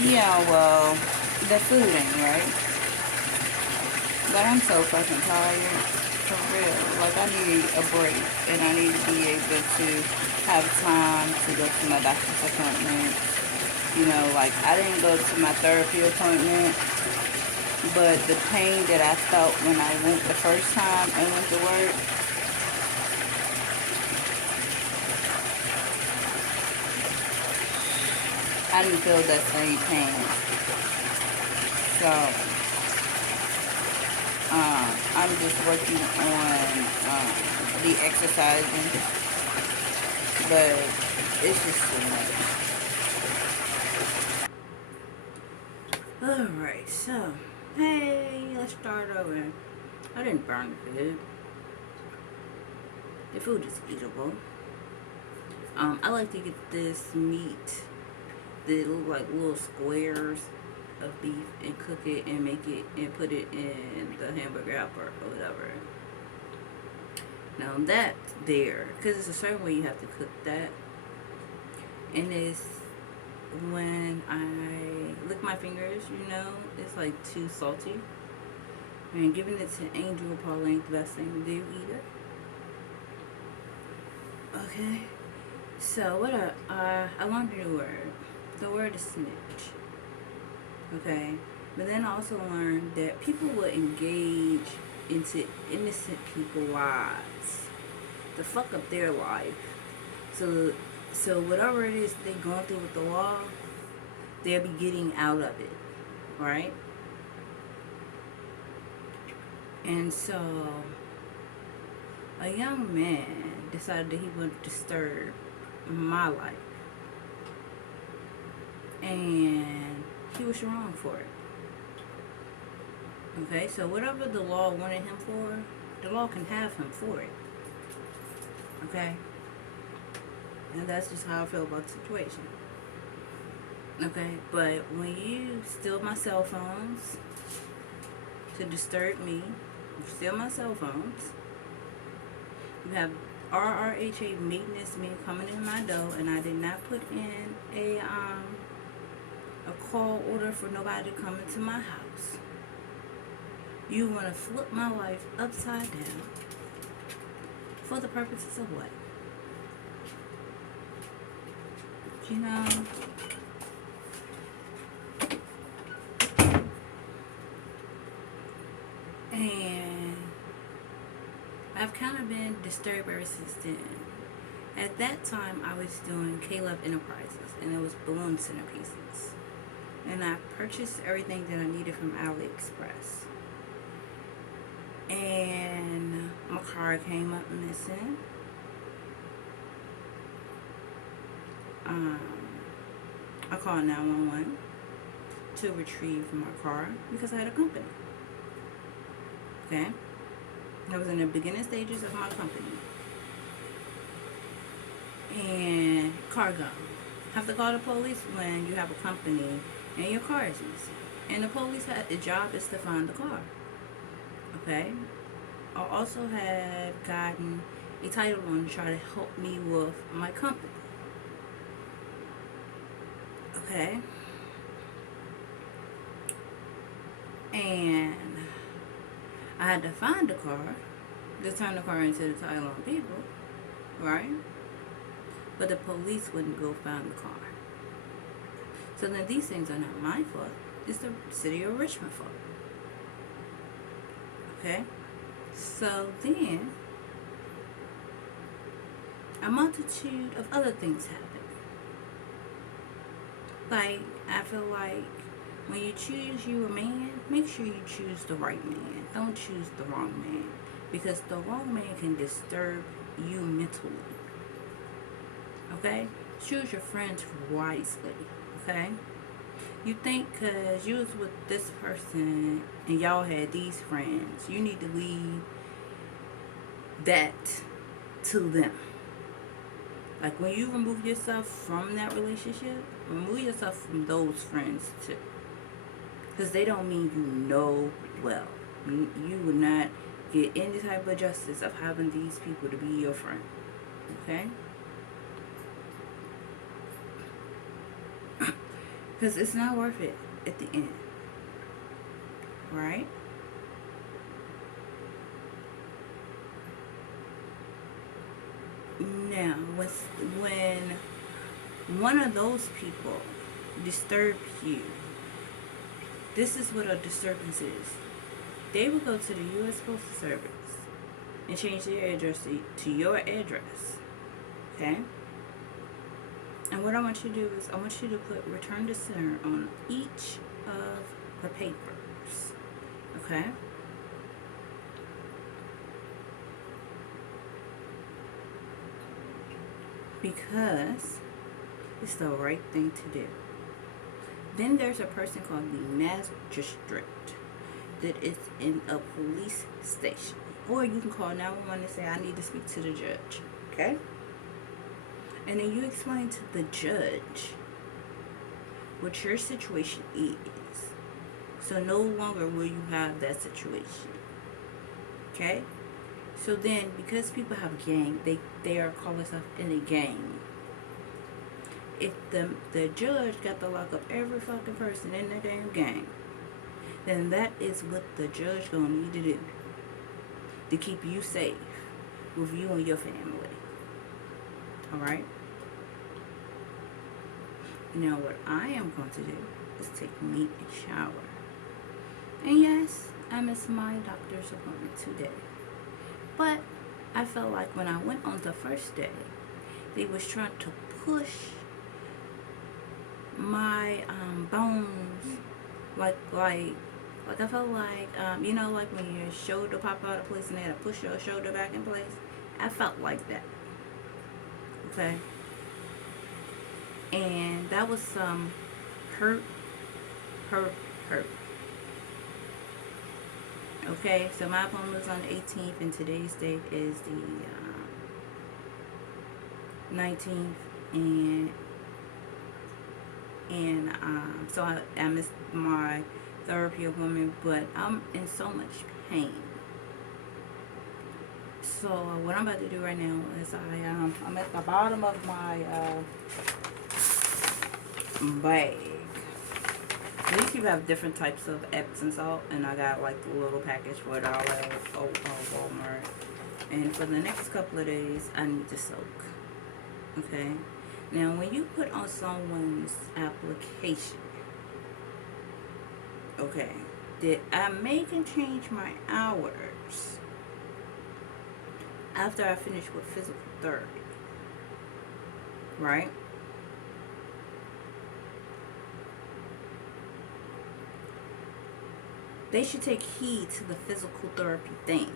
Yeah, well, the food ain't right. But I'm so fucking tired. For real. Like, I need a break. And I need to be able to have time to go to my doctor's appointment. You know, like, I didn't go to my therapy appointment. But the pain that I felt when I went the first time and went to work, I didn't feel that same pain. So, I'm just working on the exercising, but it's just too much. Alright, so, hey, let's start over. I didn't burn the food. The food is eatable. I like to get this meat that look like little squares of beef and cook it and make it and put it in the hamburger helper or whatever. Now that's there because it's a certain way you have to cook that, and it's when I lick my fingers, it's like too salty. And giving it to Angel probably ain't the best thing to do either. Okay, so what I learned a new word. The word is snitch. Okay, but then I also learned that people will engage into innocent people's lives to fuck up their life. So, so whatever it is they're going through with the law, they'll be getting out of it, right? And so, a young man decided that he would disturb my life, and he was wrong for it. Okay, so whatever the law wanted him for, the law can have him for it. Okay, and that's just how I feel about the situation. Okay, but when you steal my cell phones to disturb me, you steal my cell phones, you have RRHA maintenance men coming in my door, and I did not put in a call order for nobody to come into my house. You want to flip my life upside down for the purposes of what? You know? And I've kind of been disturbed ever since then. At that time, I was doing K-Love Enterprises, and it was balloon centerpieces. And I purchased everything that I needed from AliExpress. And my car came up missing. I called 911 to retrieve my car because I had a company. Okay? I was in the beginning stages of my company. And car gone. Have to call the police when you have a company and your car is missing. And the police had the job is to find the car. Okay? I also had gotten a title loan to try to help me with my company. Okay? And I had to find the car, to turn the car into the title loan people, right? But the police wouldn't go find the car. So then these things are not my fault. It's the city of Richmond fault. Okay? So then, a multitude of other things happen. Like, I feel like when you choose you a man, make sure you choose the right man. Don't choose the wrong man. Because the wrong man can disturb you mentally. Okay? Choose your friends wisely. Okay? You think because you was with this person and y'all had these friends, you need to leave that to them. Like when you remove yourself from that relationship, remove yourself from those friends too. Because they don't mean you know well. You will not get any type of justice of having these people to be your friend. Okay? Because it's not worth it at the end. Right? Now, when one of those people disturbs you, this is what a disturbance is. They will go to the U.S. Postal Service and change their address to your address. Okay? And what I want you to do is I want you to put return to sender on each of the papers. Okay? Because it's the right thing to do. Then there's a person called the magistrate that is in a police station. Or you can call 911 and say, I need to speak to the judge. Okay? And then you explain to the judge what your situation is. So no longer will you have that situation. Okay? So then, because people have a gang, they are call themselves in a gang. If the judge got to lock up every fucking person in the damn gang, then that is what the judge gonna need to do to keep you safe with you and your family. Alright? Now what I am going to do is take me a shower. And yes, I missed my doctor's appointment today. But I felt like when I went on the first day, they was trying to push my bones like I felt like you know, like when your shoulder pop out of place and they had to push your shoulder back in place. I felt like that. Okay. And that was some hurt. Okay, so my appointment was on the 18th, and today's date is the 19th, and so I missed my therapy appointment, but I'm in so much pain. So what I'm about to do right now is I'm at the bottom of my bag. These people have different types of Epsom salt, and I got like the little package for $1 at Walmart. And for the next couple of days, I need to soak. Okay. Now, when you put on someone's application, okay, that I make and change my hours after I finish with physical therapy, right? They should take heed to the physical therapy thing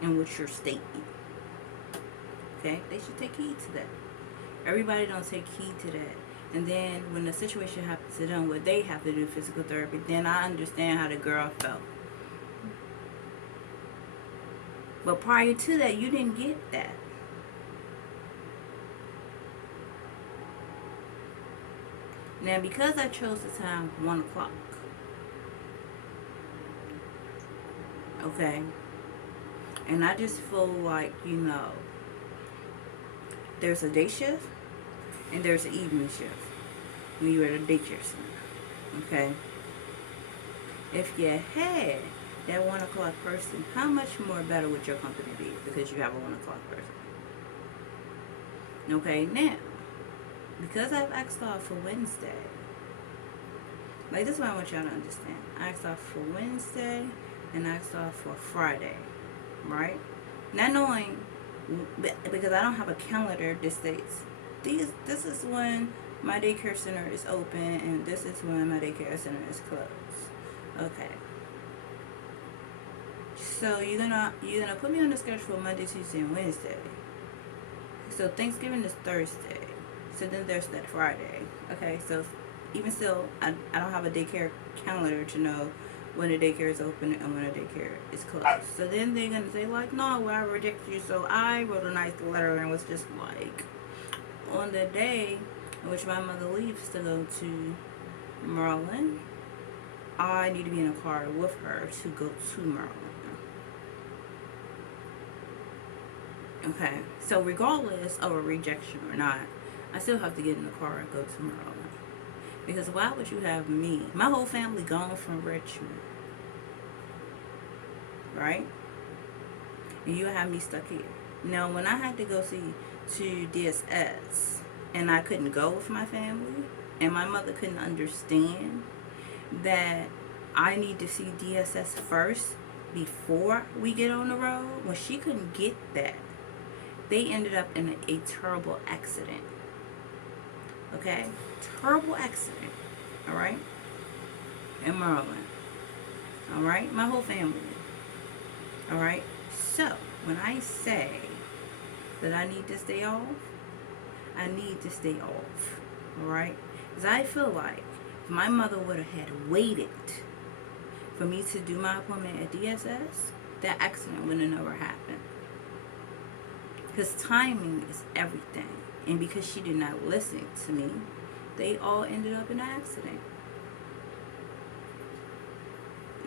in which you're stating. Okay? They should take heed to that. Everybody don't take heed to that. And then when the situation happens to them where they have to do physical therapy, then I understand how the girl felt. But prior to that, you didn't get that. Now, because I chose the time 1 o'clock, okay, and I just feel like, you know, there's a day shift and there's an evening shift when you're at a daycare center, okay? If you had that 1 o'clock person, how much more better would your company be because you have a 1 o'clock person? Okay, now, because I've asked off for Wednesday, like this is what I want y'all to understand. I asked off for Wednesday and I asked off for Friday, right? Not knowing, because I don't have a calendar that states, this is when my daycare center is open and this is when my daycare center is closed. Okay. So you're gonna put me on the schedule for Monday, Tuesday, and Wednesday. So Thanksgiving is Thursday. So then there's that Friday. Okay, so even still, I don't have a daycare calendar to know when the daycare is open and when the daycare is closed. So then they're going to say, like, no, well, I reject you. So I wrote a nice letter and was just like, on the day in which my mother leaves to go to Maryland, I need to be in a car with her to go to Maryland. Okay, so regardless of a rejection or not, I still have to get in the car and go to Maryland. Because why would you have me? My whole family gone from Richmond, right? And you have me stuck here. Now, when I had to go see to DSS and I couldn't go with my family, and my mother couldn't understand that I need to see DSS first before we get on the road, when she couldn't get that, they ended up in a terrible accident. Okay? Terrible accident. Alright? In Maryland. Alright? My whole family. Alright? So, when I say that I need to stay off, I need to stay off. Alright? Because I feel like if my mother would have had waited for me to do my appointment at DSS, that accident would have never happened. Because timing is everything. And because she did not listen to me, they all ended up in an accident.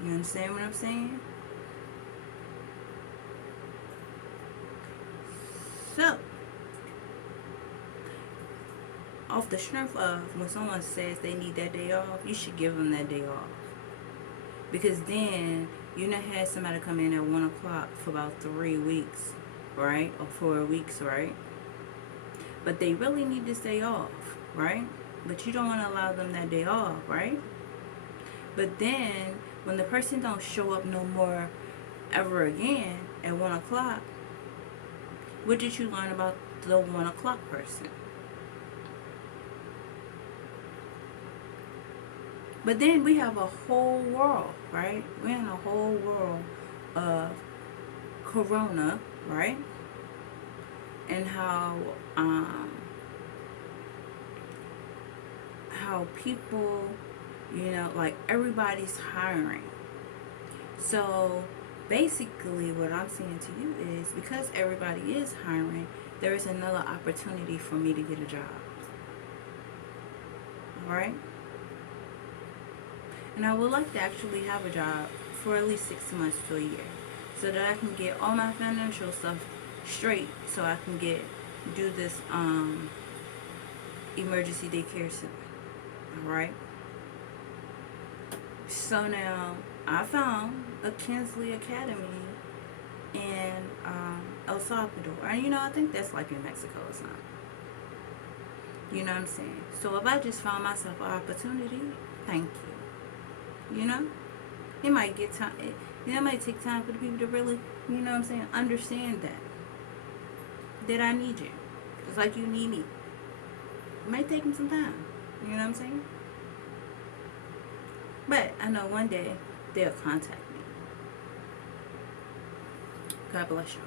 You understand what I'm saying? So, off the strength of when someone says they need that day off, you should give them that day off. Because then, you not had somebody come in at 1 o'clock for about 3 weeks, right? Or 4 weeks, right? But they really need to stay off, right? But you don't want to allow them that day off, right? But then, when the person don't show up no more ever again at 1 o'clock, what did you learn about the 1 o'clock person? But then we have a whole world, right? We're in a whole world of corona, right? And how people, like everybody's hiring. So basically what I'm saying to you is, because everybody is hiring, there is another opportunity for me to get a job. Alright? And I would like to actually have a job for at least 6 months to a year, so that I can get all my financial stuff straight, so I can do this emergency daycare center. Alright? So now I found a Kinsley Academy in El Salvador. And I think that's like in Mexico or something. You know what I'm saying? So if I just found myself an opportunity, thank you. It might get time. It might take time for the people to really, understand that I need you, just like you need me. It might take them some time. You know what I'm saying? But I know one day they'll contact me. God bless y'all.